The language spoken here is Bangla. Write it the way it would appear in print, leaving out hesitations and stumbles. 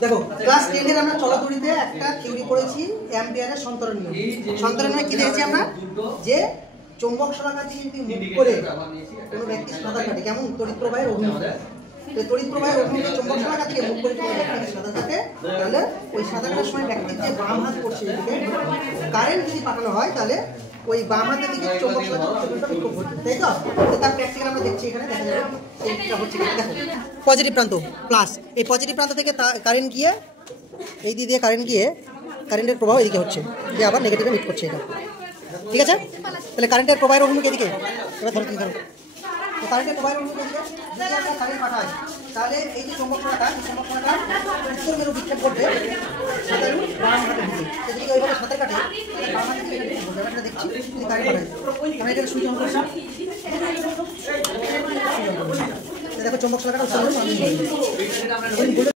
দেখো ক্লাস 10 এর আমরা চলতরিতে একটা থিওরি পড়েছি অ্যাম্পিয়ারের সন্তরণ নিয়ম। সন্তরণ নিয়মে কি দেখেছি আমরা যে চৌম্বক শলাকাটি যদি মুভ করে কোনো ব্যক্তি সাঁতার কাটে কেমন তড়িৎ প্রবাহের অভিমুখে, তো তড়িৎ প্রবাহের অভিমুখে চৌম্বক শলাকাটিকে মুভ করে কোনো ব্যক্তি সাঁতার কাটে তাহলে ওই সাঁতার কাটার সময় ব্যক্তির যে বাম হাত পড়ছে এদিকে কারেন্ট যদি পাঠানো হয় তাহলে ওই বাম হাতের দিকে চৌম্বক শলাকাটি বিক্ষোভ ঘটবে, তাই তো? তার প্র্যাকটিক্যাল আমরা দেখছি এখানে দেখা যাবে এইটা হচ্ছে দেখো পজিটিভ প্রান্ত প্লাস এই পজিটিভ প্রান্ত থেকে কারেন্ট গিয়ে এই দিয়ে কারেন্ট গিয়ে কারেন্টের প্রবাহ এদিকে হচ্ছে যে আবার নেগেটিভে মিট করছে এটা, ঠিক আছে? তাহলে কারেন্টের প্রবাহের অভিমুখ এদিকে, এবার ধরো তুমি ধরো তো কারেন্টের প্রবাহের অভিমুখ এদিকে যদি আমরা কারেন্ট পাঠাই তাহলে এই যে চৌম্বক শলাকা উত্তর মেরু বিক্ষেপ করবে সাঁতারু বাম হাতের দিকে, যদি ওইভাবে সাঁতার কাটে বাম হাতের দিকে আমরা দেখছি যদি কারেন্ট পাঠাই আমরা এখানে সুইচ অন করছি, দেখো চৌম্বক শলাকাটা উত্তর মেরু